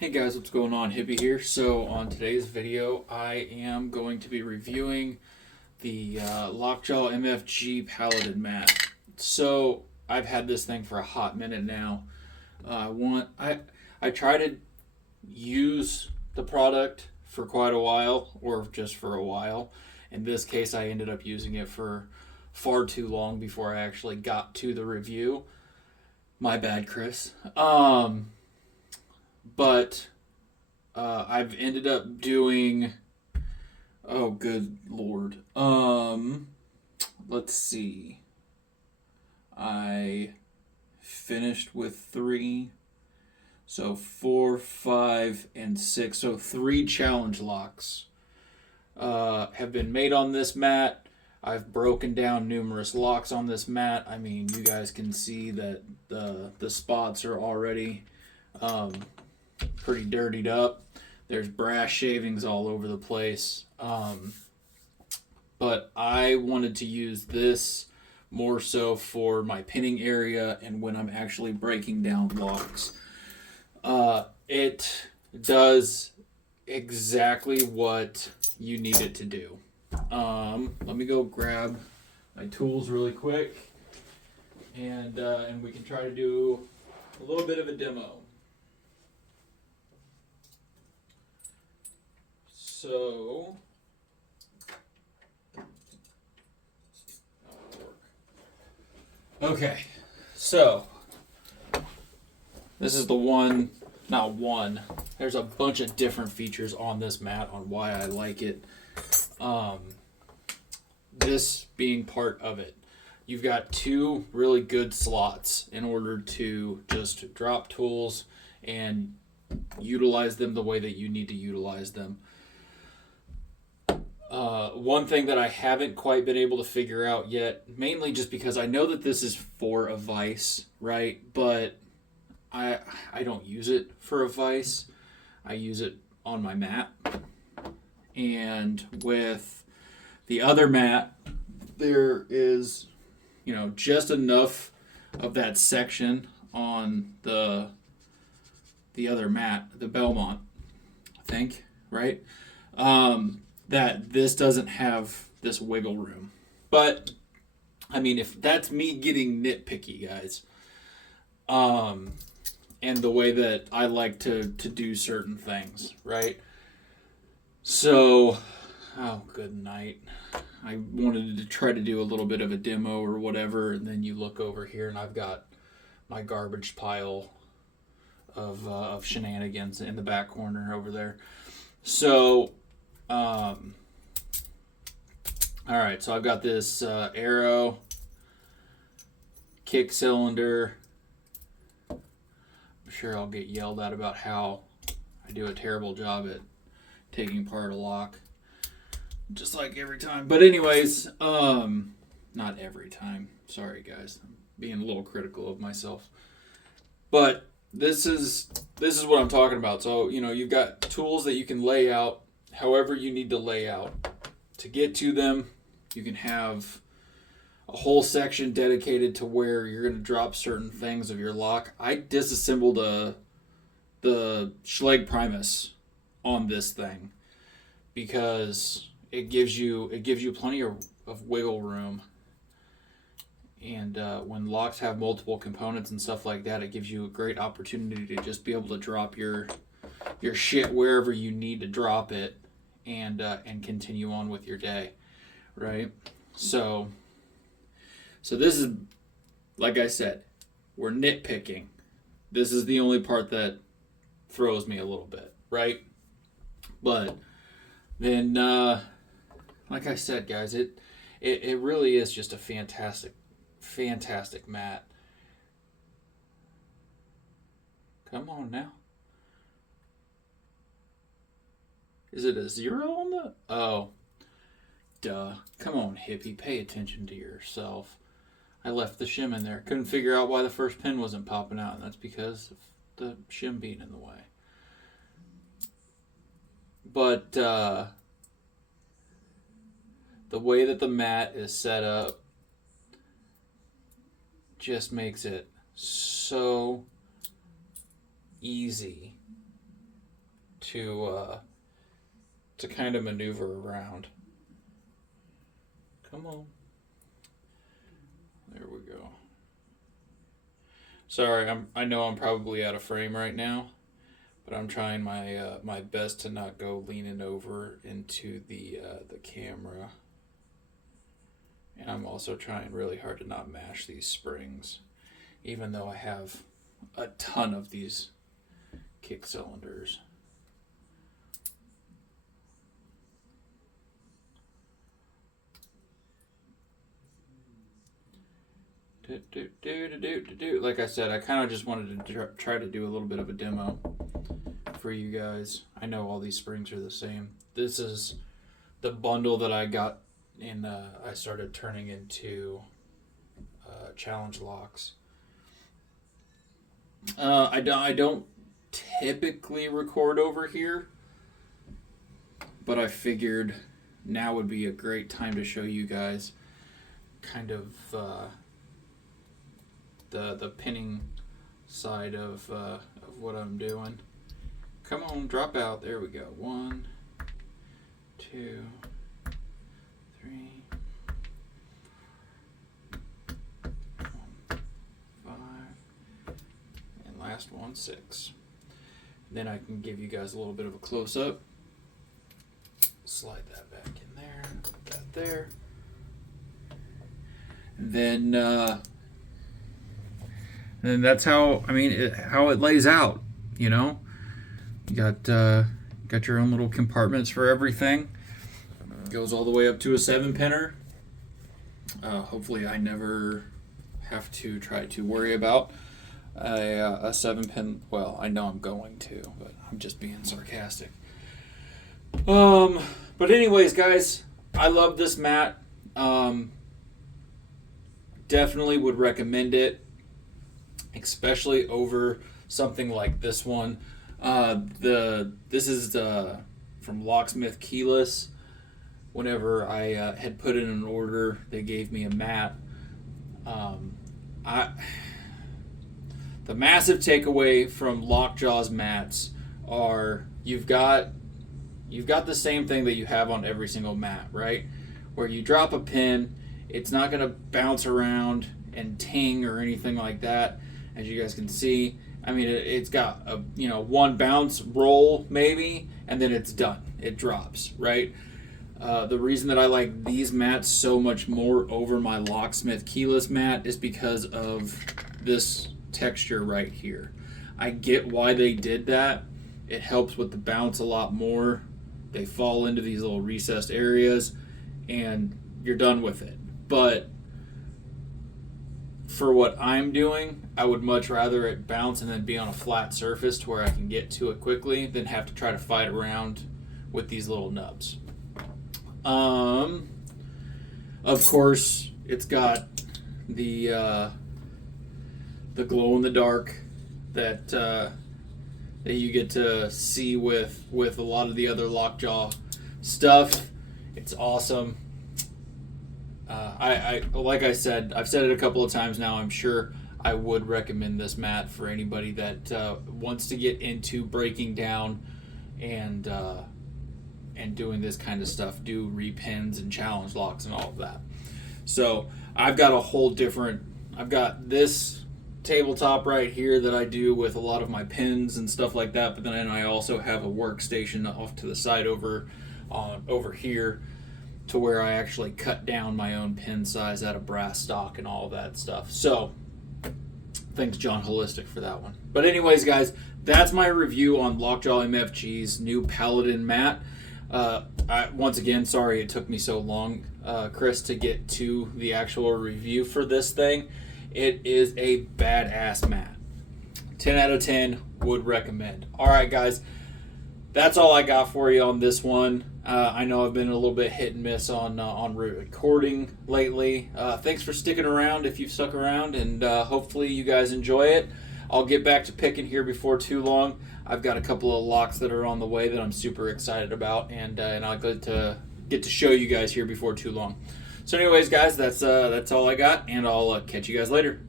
Hey guys, what's going on? Hippie here. So on today's video, I am going to be reviewing the Lockjaw MFG Paladin mat. So I've had this thing for a hot minute now. I try to use the product for quite a while, or just for a while. In this case, I ended up using it for far too long before I actually got to the review. My bad, Chris. But I've ended up doing. Oh, good lord. Let's see. I finished with 3. So 4, 5, and 6. So 3 challenge locks have been made on this mat. I've broken down numerous locks on this mat. I mean, you guys can see that the spots are already pretty dirtied up. There's brass shavings all over the place. But I wanted to use this more so for my pinning area and when I'm actually breaking down locks. It does exactly what you need it to do. Let me go grab my tools really quick, and we can try to do a little bit of a demo. So, okay, so this is the one, not one. There's a bunch of different features on this mat on why I like it. This being part of it. You've got 2 really good slots in order to just drop tools and utilize them the way that you need to utilize them. One thing that I haven't quite been able to figure out yet, mainly just because I know that this is for a vise, right? But I don't use it for a vise. I use it on my mat. And with the other mat, there is, just enough of that section on the other mat, the Belmont, I think, right? That this doesn't have this wiggle room. But, I mean, if that's me getting nitpicky, guys, and the way that I like to do certain things, right? So, oh, good night. I wanted to try to do a little bit of a demo or whatever, and then you look over here and I've got my garbage pile of shenanigans in the back corner over there. So, all right, so I've got this arrow, kick cylinder. I'm sure I'll get yelled at about how I do a terrible job at taking apart a lock, just like every time. But anyways, not every time. Sorry, guys. I'm being a little critical of myself. But this is what I'm talking about. So, you've got tools that you can lay out however you need to lay out. To get to them, you can have a whole section dedicated to where you're going to drop certain things of your lock. I disassembled the Schleg Primus on this thing because it gives you plenty of wiggle room. And when locks have multiple components and stuff like that, it gives you a great opportunity to just be able to drop your shit wherever you need to drop it, and continue on with your day, right? So this is, like I said, we're nitpicking. This is the only part that throws me a little bit, right? But then, like I said, guys, it really is just a fantastic mat. Come on now. Is it a 0 on the... Oh. Duh. Come on, hippie. Pay attention to yourself. I left the shim in there. Couldn't figure out why the first pin wasn't popping out, and that's because of the shim being in the way. But, the way that the mat is set up just makes it so easy to kind of maneuver around. Come on. There we go. Sorry, I know I'm probably out of frame right now, but I'm trying my best to not go leaning over into the camera. And I'm also trying really hard to not mash these springs, even though I have a ton of these kick cylinders. Like I said, I kind of just wanted to try to do a little bit of a demo for you guys. I know all these springs are the same. This is the bundle that I got and I started turning into challenge locks. I don't typically record over here, but I figured now would be a great time to show you guys kind of the pinning side of what I'm doing. Come on, drop out. There we go. 1, 2, 3, 5, and last one 6. Then I can give you guys a little bit of a close up. Slide that back in there. Put that there. And then that's how how it lays out. You know, you got your own little compartments for everything. Goes all the way up to a 7-pinner. Hopefully, I never have to try to worry about a 7-pin. Well, I know I'm going to, but I'm just being sarcastic. But anyways, guys, I love this mat. Definitely would recommend it, especially over something like this one. This is from Locksmith Keyless. Whenever I had put in an order, they gave me a mat. The massive takeaway from Lockjaw's mats are you've got the same thing that you have on every single mat, right? Where you drop a pin, it's not going to bounce around and ting or anything like that. As you guys can see, I mean, it's got a one bounce roll maybe, and then it's done. It drops, right? The reason that I like these mats so much more over my Locksmith Keyless mat is because of this texture right here. I get why they did that. It helps with the bounce a lot more. They fall into these little recessed areas, and you're done with it. But for what I'm doing, I would much rather it bounce and then be on a flat surface to where I can get to it quickly than have to try to fight around with these little nubs. Of course, it's got the glow in the dark that you get to see with a lot of the other Lockjaw stuff. It's awesome. I like I said, I've said it a couple of times now. I'm sure I would recommend this mat for anybody that wants to get into breaking down and doing this kind of stuff, do repins and challenge locks and all of that. So I've got this tabletop right here that I do with a lot of my pins and stuff like that, but then I also have a workstation off to the side over here to where I actually cut down my own pin size out of brass stock and all of that stuff. So thanks John Holistic for that one. But anyways, guys, that's my review on Lockjaw MFG's new Paladan mat. Once again, sorry it took me so long, Chris, to get to the actual review for this thing. It is a badass mat. 10 out of 10, would recommend. Alright guys, that's all I got for you on this one. I know I've been a little bit hit and miss on recording lately. Thanks for sticking around if you've stuck around, and hopefully you guys enjoy it. I'll get back to picking here before too long. I've got a couple of locks that are on the way that I'm super excited about, and I'll get to show you guys here before too long. So anyways, guys, that's all I got, and I'll catch you guys later.